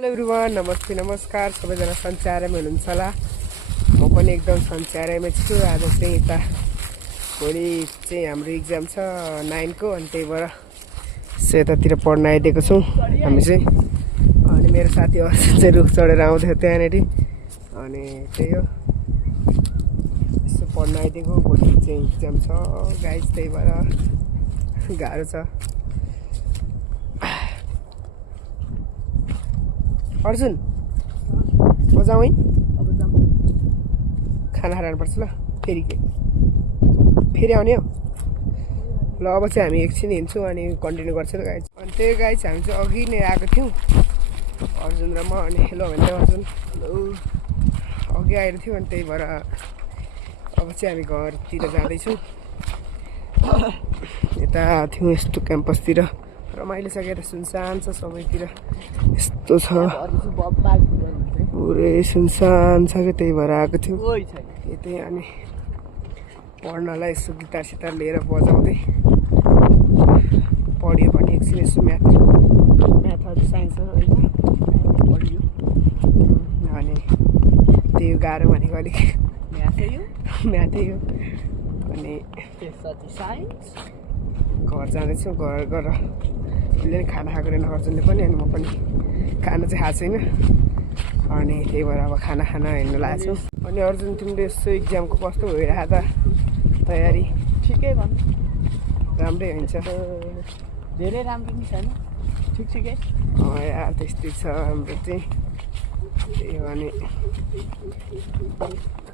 Hello everyone, नमस्ते नमस्कार। सबैजना सञ्चारमै हुनुहुन्छ होला। म पनि एकदम सञ्चारमै छु। आज चाहिँ यता भोलि चाहिँ हाम्रो इक्जाम छ 9 को, अनि त्यही भएर यतातिर पढ्न आइदिएको छौँ हामी चाहिँ। अनि मेरो साथी अर्जुन चाहिँ रुख चढेर आउँथ्यो त्यहाँनिर, अनि त्यही हो यसो पढ्न आइदिएको। भोलि चाहिँ इक्जाम छ गाइज, त्यही भएर गाह्रो छ। अर्जुन बजाऊ है, खाना खानुपर्छ ल। फेरि आउने हो ल। अब चाहिँ हामी एकछिन हिँड्छौँ अनि कन्टिन्यू गर्छौँ गाइज। अनि त्यही गाइज हामी चाहिँ अघि नै आएको थियौँ अर्जुन र म। अनि हेलो भन्दै अर्जुन अघि आएको थियो, अनि त्यही भएर अब चाहिँ हामी घरतिर जाँदैछौँ। यता थियौँ यस्तो क्याम्पसतिर, रमाइलो छ क्या, सुनसान छ सबैतिर, यस्तो छ पुरै सुनसान छ क्या, त्यही भएर आएको थियो यतै। अनि पढ्नलाई यसो गिटार सिटार लिएर बजाउँदै पढ्यो भने एकछिन यसो म्याथहरू साइन्स होइन पढ्यो। अनि त्यही गाह्रो भनेको अलिक म्याथै हो। अनि घर जाँदैछौँ। घर गएर उसले पनि खाना खाएको रहेन अर्जुनले पनि, अनि म पनि खाना चाहिँ खाएको छैन। अनि त्यही भएर अब खाना हिँड्न लागेको छु। अनि अर्जुन तिमीले यसो इक्जामको कस्तो भइरहेको त तयारी? ठिकै भन्नु, राम्रै हुन्छ, धेरै राम्रो नि छैन, ठिकै। यार त्यस्तै छ हाम्रो चाहिँ। त्यही हो। अनि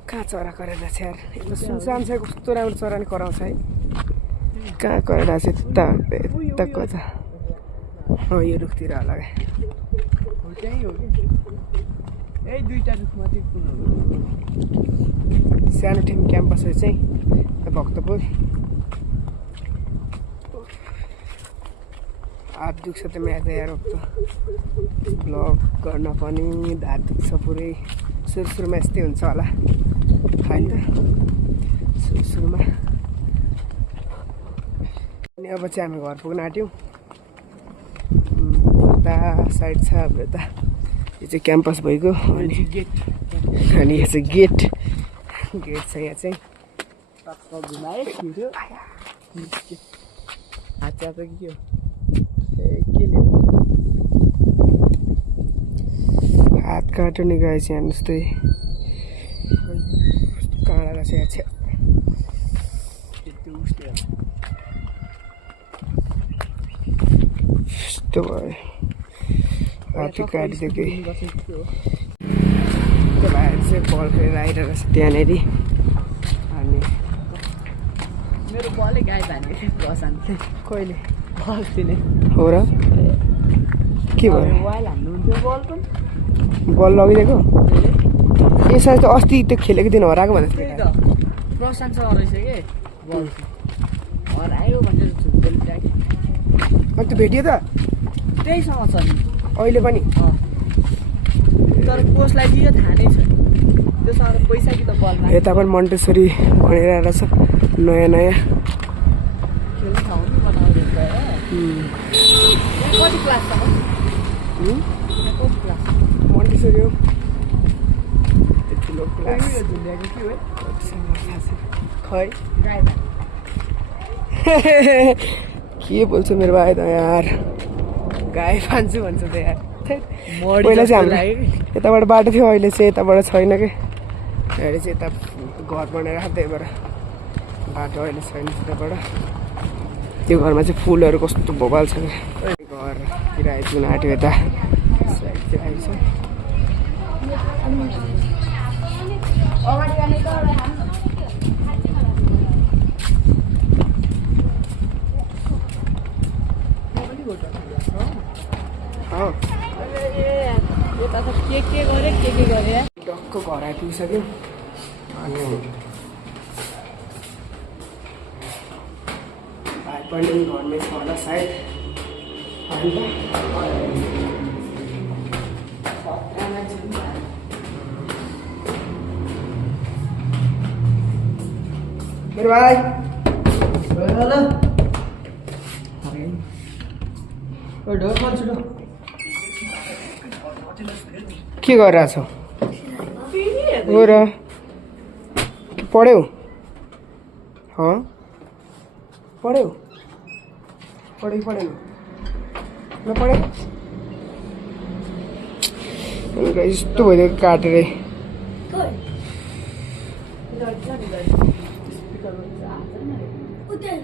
कहाँ चरा कराइरहेको छ यार, यस्तो सुनसान छ, कस्तो राम्रो चरा नि कराउँछ है। कहाँ कराइरहेको छ यता कता? यो रुखतिर होला क्या, त्यही हो कि यही दुईवटा रुख मात्रै कुन हो। सानो टिम क्याम्पसहरू चाहिँ भक्तपुर। हात दुख्छ त म्याथ यार, भ्लग गर्न पनि हात दुख्छ पुरै। सुरुमा यस्तै हुन्छ होला होइन त, सुरुमा। अनि अब चाहिँ हामी घर पुग्न आँट्यौँ। यता साइड छ हाम्रो, यता यो चाहिँ क्याम्पस भइगयो। अनि यो चाहिँ गेट छ यहाँ चाहिँ। हात के हो हात काट्यो नि गाई चाहिँ यहाँ जस्तै काँडा रहेछ यहाँ चाहिँ। यस्तो भयो हात काटिदियो कि त्यो भाइहरू चाहिँ बल खेलेर आइरहेको छ त्यहाँनिर। अनि मेरो बलै गाई भाने बसान्थे कहिले बल थिएन हो र के भयो? वाइल हान्नुहुन्थ्यो बल पनि, बल लगिदिएको यसमा त अस्ति त्यो खेलेको दिन हराएको भनेको त्यही त प्रशान्त रहेछ कि बल हरायो भनेर झुक्केले ट्याके। अनि त्यो भेटियो त त्यहीसँग छ नि अहिले पनि, तर कोचलाई दियो थाहा नै छ। त्योसँग पैसा कि त बल यता पनि मन्टेसरी भनिरहेको छ नयाँ नयाँ खेल्ने ठाउँ नि बनाउँदै कति क्लाससम्म? कति क्लास मन्टेसरी हो त्यो ठुलो क्लास। झुन्ड्याएको के हो खै गाई के बोल्छु मेरो भाइ त यार, गाई फान्छु भन्छ त यार। पहिला चाहिँ हाम्रो यताबाट बाटो थियो, अहिले चाहिँ यताबाट छैन कि। अहिले चाहिँ यता घर बनाएर त्यही भएर बाटो अहिले छैन यताबाट। त्यो घरमा चाहिँ फुलहरू कस्तो भोबाल छ कि। घरतिर आइपुग्न आँट्यो, यता साइडतिर आइन्छ। यता त के गरे टक्क घर आइपुगिसक्यौँ। अनि भाइ पनि घरमै छ होला सायद होइन। मेरो भाइ ढोल के गरिरहेछौ हो र पढ्यौ पढ्यौ पढ्यौ नपढ्यौ यस्तो भइदियो काटेर उतै